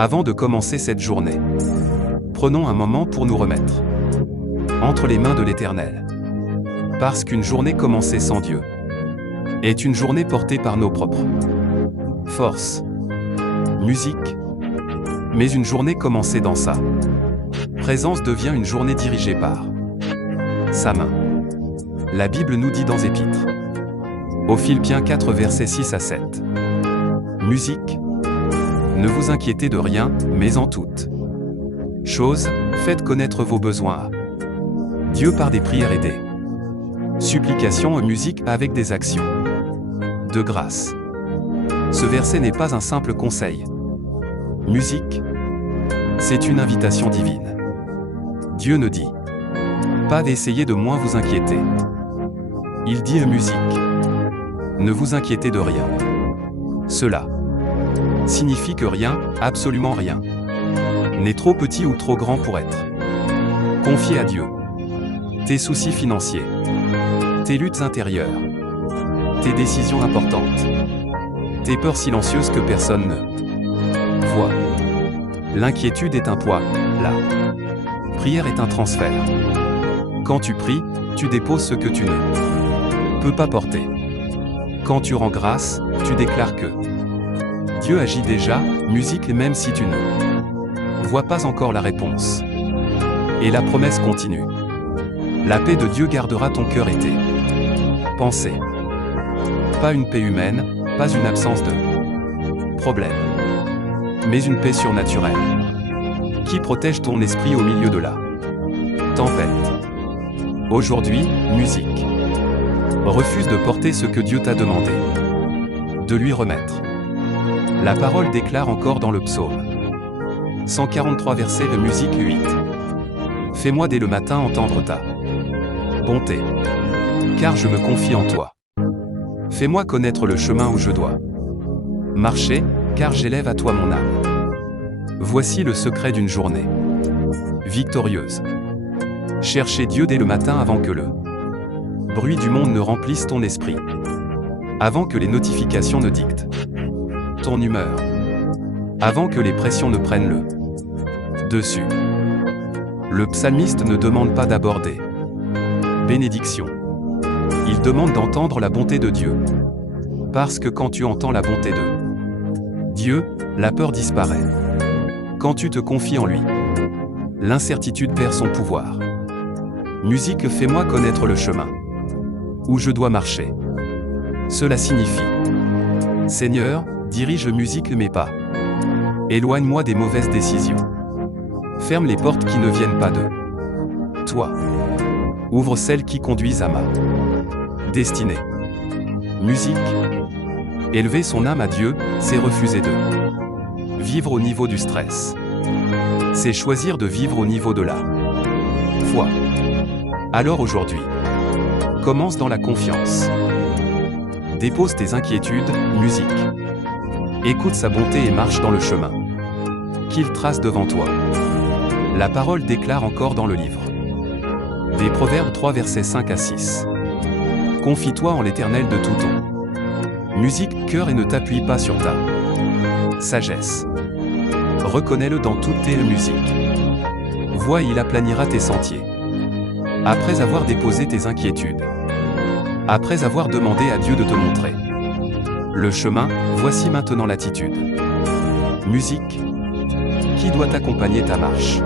Avant de commencer cette journée, prenons un moment pour nous remettre entre les mains de l'Éternel. Parce qu'une journée commencée sans Dieu est une journée portée par nos propres forces, musique, mais une journée commencée dans sa présence devient une journée dirigée par sa main. La Bible nous dit dans Épîtres, aux Philippiens 4 versets 6 à 7. Musique. Ne vous inquiétez de rien, mais en toute chose, faites connaître vos besoins à Dieu par des prières et des supplications en musique avec des actions de grâce. Ce verset n'est pas un simple conseil. Musique, c'est une invitation divine. Dieu ne dit pas d'essayer de moins vous inquiéter. Il dit à musique, ne vous inquiétez de rien. Cela signifie que rien, absolument rien, n'est trop petit ou trop grand pour être confié à Dieu. Tes soucis financiers, tes luttes intérieures, tes décisions importantes, tes peurs silencieuses que personne ne voit. L'inquiétude est un poids, la prière est un transfert. Quand tu pries, tu déposes ce que tu ne peux pas porter. Quand tu rends grâce, tu déclares que Dieu agit déjà, musique, même si tu ne vois pas encore la réponse. Et la promesse continue. La paix de Dieu gardera ton cœur et tes pensées. Pas une paix humaine, pas une absence de problème, mais une paix surnaturelle qui protège ton esprit au milieu de la tempête. Aujourd'hui, musique refuse de porter ce que Dieu t'a demandé de lui remettre. La parole déclare encore dans le psaume 143 verset de musique 8. Fais-moi dès le matin entendre ta bonté, car je me confie en toi. Fais-moi connaître le chemin où je dois marcher, car j'élève à toi mon âme. Voici le secret d'une journée victorieuse. Cherchez Dieu dès le matin avant que le bruit du monde ne remplisse ton esprit, avant que les notifications ne dictent ton humeur, avant que les pressions ne prennent le dessus. Le psalmiste ne demande pas d'aborder bénédiction. Il demande d'entendre la bonté de Dieu. Parce que quand tu entends la bonté de Dieu, la peur disparaît. Quand tu te confies en lui, l'incertitude perd son pouvoir. Musique, fais-moi connaître le chemin où je dois marcher. Cela signifie, Seigneur, dirige musique mes pas. Éloigne-moi des mauvaises décisions. Ferme les portes qui ne viennent pas de toi. Ouvre celles qui conduisent à ma destinée. Musique. Élever son âme à Dieu, c'est refuser de vivre au niveau du stress. C'est choisir de vivre au niveau de la foi. Alors aujourd'hui, commence dans la confiance. Dépose tes inquiétudes, musique. Écoute sa bonté et marche dans le chemin qu'il trace devant toi. La parole déclare encore dans le livre des Proverbes 3 versets 5 à 6. Confie-toi en l'Éternel de tout ton musique, cœur, et ne t'appuie pas sur ta sagesse. Reconnais-le dans toutes tes musiques. Vois, il aplanira tes sentiers. Après avoir déposé tes inquiétudes, après avoir demandé à Dieu de te montrer le chemin, voici maintenant l'attitude. Musique. Qui doit accompagner ta marche?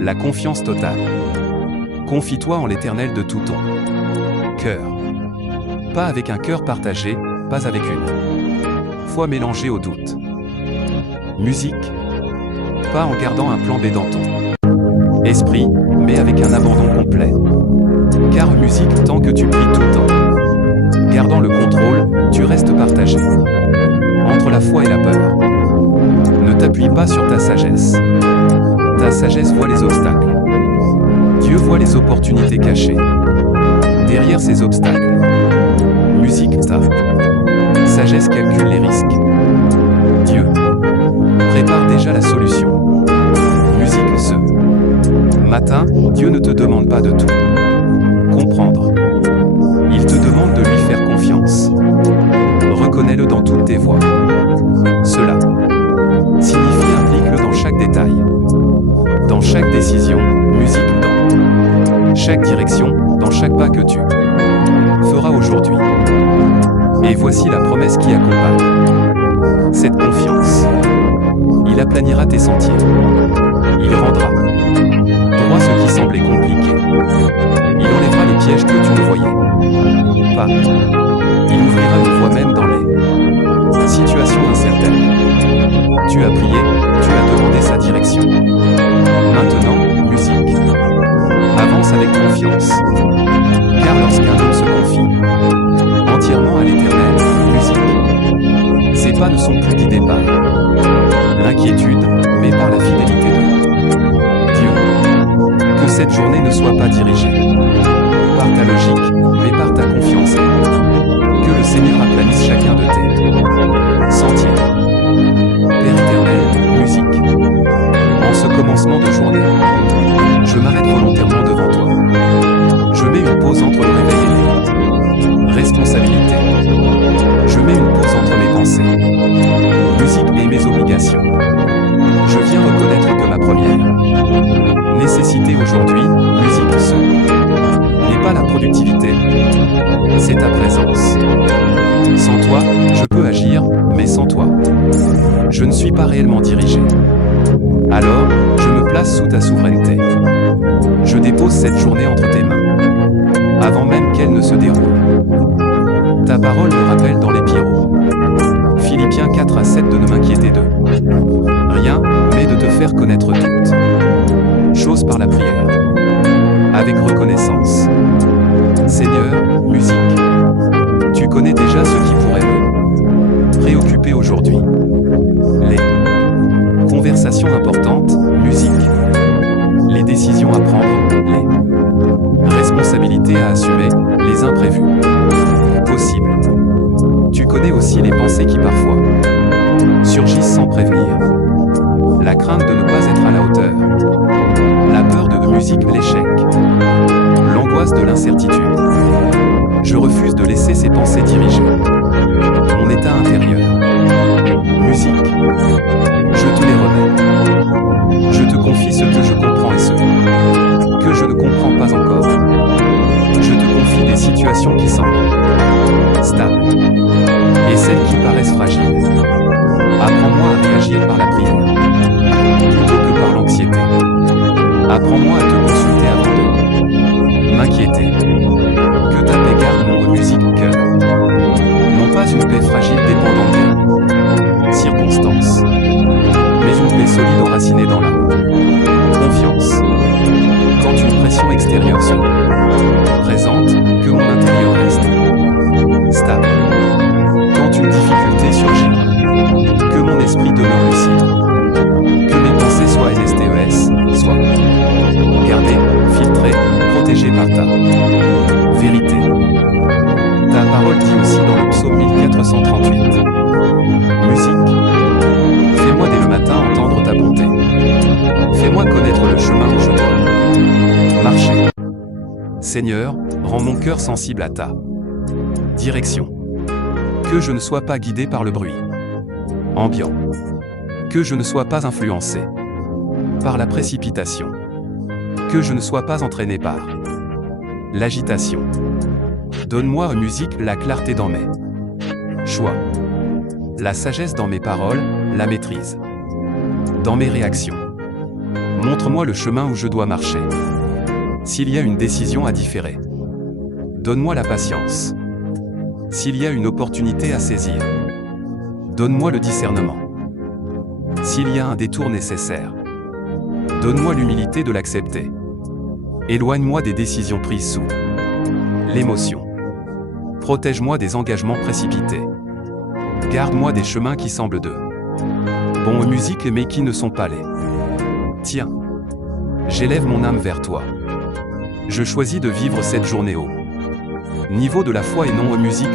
La confiance totale. Confie-toi en l'Éternel de tout ton cœur. Pas avec un cœur partagé, pas avec une foi mélangée au doute. Musique. Pas en gardant un plan B dans ton esprit, mais avec un abandon complet. Car musique, tant que tu pries tout le temps, gardant le contrôle, tu restes partagé entre la foi et la peur. Ne t'appuie pas sur ta sagesse. Ta sagesse voit les obstacles. Dieu voit les opportunités cachées derrière ces obstacles. Musique, ta sagesse calcule les risques. Dieu prépare déjà la solution. Musique, ce matin, Dieu ne te demande pas de tout comprendre. Il te demande de lui faire confiance. Reconnais-le dans toutes tes voies. Cela signifie impliquer chaque décision, musique dans chaque direction, dans chaque pas que tu feras aujourd'hui. Et voici la promesse qui accompagne cette confiance. Il aplanira tes sentiers. Il rendra droit ce qui semblait compliqué. Il enlèvera les pièges que tu ne voyais pas. Il ouvrira une voie même dans les situations incertaines. Tu as prié, tu as demandé sa direction. Maintenant, musique. Avance avec confiance. Car lorsqu'un homme se confie entièrement à l'Éternel, musique. Ses pas ne sont plus guidés par l'inquiétude, mais par la fidélité de Dieu. Que cette journée ne soit pas dirigée par ta logique, mais par ta confiance. Que le Seigneur aplanisse chacun de tes sentiers. Père éternel, musique. En ce commencement de journée, je m'arrête volontairement devant toi. Je mets une pause entre le réveil et les responsabilités. Je mets une pause entre mes pensées, musique et mes obligations. Je viens reconnaître que ma première nécessité aujourd'hui, musique, ce n'est pas la productivité, c'est ta présence. Sans toi, je peux agir, mais sans toi, je ne suis pas réellement dirigé. Alors, je me place sous ta souveraineté. Je dépose cette journée entre tes mains, avant même qu'elle ne se déroule. Ta parole me rappelle dans les Pierrots. Philippiens 4 à 7 de ne m'inquiéter de rien, mais de te faire connaître toutes choses par la prière, avec reconnaissance. Seigneur, musique. Tu connais déjà ce qui pourrait me préoccuper aujourd'hui. Les conversations importantes, musique. Les décisions à prendre, les responsabilités à assumer, les imprévus possibles. Tu connais aussi les pensées qui parfois surgissent sans prévenir. La crainte de ne pas être à la hauteur. La peur de musique, l'échec. L'angoisse de l'incertitude. Je refuse de laisser ces pensées diriger mon état intérieur. Musique. Je te les remets. Je te confie ce que je comprends et ce que je ne comprends pas encore. Je te confie des situations qui semblent stables et celles qui paraissent fragiles. Apprends-moi à réagir par la prière plutôt que par l'anxiété. Apprends-moi à te consulter avant de m'inquiéter. Que ta paix garde mon musique au cœur. Non pas une paix fragile dépendante des circonstances, mais une paix solide enracinée dans la confiance. Quand une pression extérieure se présente, que mon intérieur reste stable. Quand une difficulté surgit, que mon esprit demeure lucide. Que mes pensées soient NSTES, soient gardées, filtrées, protégées par ta vérité. Ta parole dit aussi dans le psaume 1438. Musique. Fais-moi dès le matin entendre ta bonté. Fais-moi connaître le chemin où je dois marcher. Seigneur, rends mon cœur sensible à ta direction. Que je ne sois pas guidé par le bruit ambiant. Que je ne sois pas influencé par la précipitation. Que je ne sois pas entraîné par l'agitation. Donne-moi, musique, la clarté dans mes choix, la sagesse dans mes paroles, la maîtrise dans mes réactions. Montre-moi le chemin où je dois marcher. S'il y a une décision à différer, donne-moi la patience. S'il y a une opportunité à saisir, donne-moi le discernement. S'il y a un détour nécessaire, donne-moi l'humilité de l'accepter. Éloigne-moi des décisions prises sous l'émotion. Protège-moi des engagements précipités. Garde-moi des chemins qui semblent de bons musique mais qui ne sont pas les tiens. J'élève mon âme vers toi. Je choisis de vivre cette journée au niveau de la foi et non aux musiques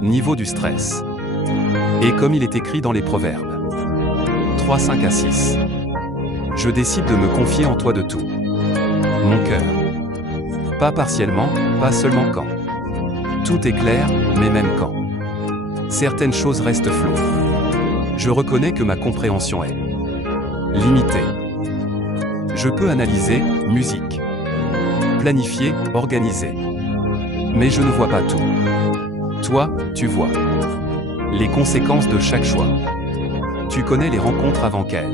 au niveau du stress. Et comme il est écrit dans les Proverbes 3, 5 à 6, je décide de me confier en toi de tout mon cœur. Pas partiellement, pas seulement quand tout est clair, mais même quand certaines choses restent floues. Je reconnais que ma compréhension est limitée. Je peux analyser, musique. Planifier, organiser. Mais je ne vois pas tout. Toi, tu vois. Les conséquences de chaque choix. Tu connais les rencontres avant qu'elles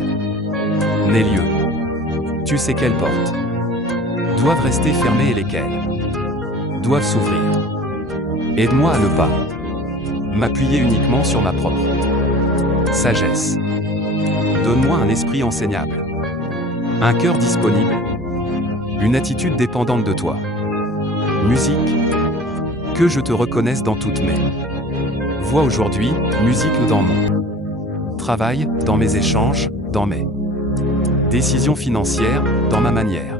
n'aient lieu. Tu sais quelles portes doivent rester fermées et lesquelles doivent s'ouvrir. Aide-moi à ne pas m'appuyer uniquement sur ma propre sagesse. Donne-moi un esprit enseignable, un cœur disponible, une attitude dépendante de toi. Musique, que je te reconnaisse dans toutes mes voix aujourd'hui, musique dans mon travail, dans mes échanges, dans mes décisions financières, dans ma manière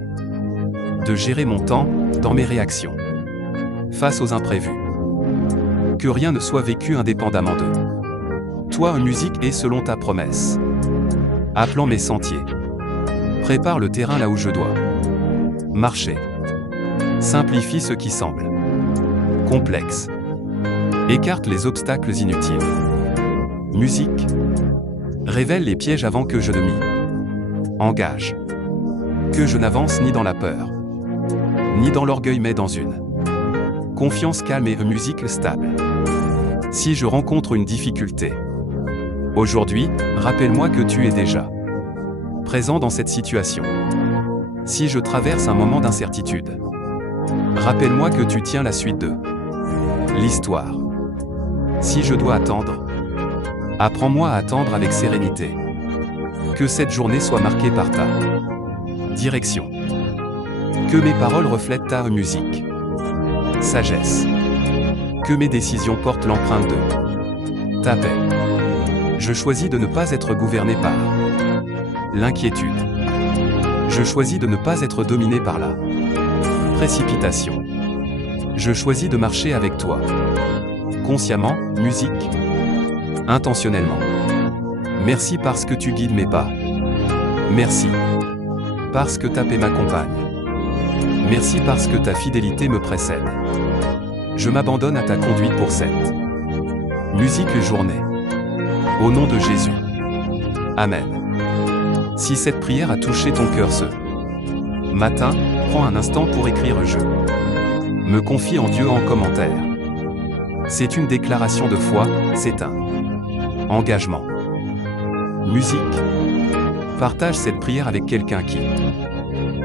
de gérer mon temps, dans mes réactions face aux imprévus. Que rien ne soit vécu indépendamment d'eux. Toi, musique, et selon ta promesse. Appelant mes sentiers. Prépare le terrain là où je dois marcher. Simplifie ce qui semble complexe. Écarte les obstacles inutiles. Musique, révèle les pièges avant que je ne m'y engage. Que je n'avance ni dans la peur, ni dans l'orgueil, mais dans une confiance calme et une musique stable. Si je rencontre une difficulté aujourd'hui, rappelle-moi que tu es déjà présent dans cette situation. Si je traverse un moment d'incertitude, rappelle-moi que tu tiens la suite de l'histoire. Si je dois attendre, apprends-moi à attendre avec sérénité. Que cette journée soit marquée par ta direction. Que mes paroles reflètent ta musique. Sagesse. Que mes décisions portent l'empreinte de ta paix. Je choisis de ne pas être gouverné par l'inquiétude. Je choisis de ne pas être dominé par la précipitation. Je choisis de marcher avec toi. Consciemment, musique. Intentionnellement. Merci parce que tu guides mes pas. Merci parce que ta paix m'accompagne. Merci parce que ta fidélité me précède. Je m'abandonne à ta conduite pour cette musique et journée. Au nom de Jésus. Amen. Si cette prière a touché ton cœur ce matin, prends un instant pour écrire « Je me confie en Dieu » en commentaire. C'est une déclaration de foi, c'est un engagement. Musique. Partage cette prière avec quelqu'un qui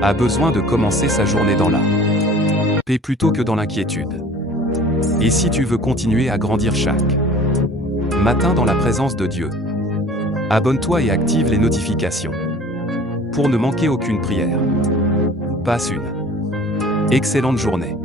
a besoin de commencer sa journée dans la paix plutôt que dans l'inquiétude. Et si tu veux continuer à grandir chaque matin dans la présence de Dieu, abonne-toi et active les notifications pour ne manquer aucune prière. Passe une excellente journée.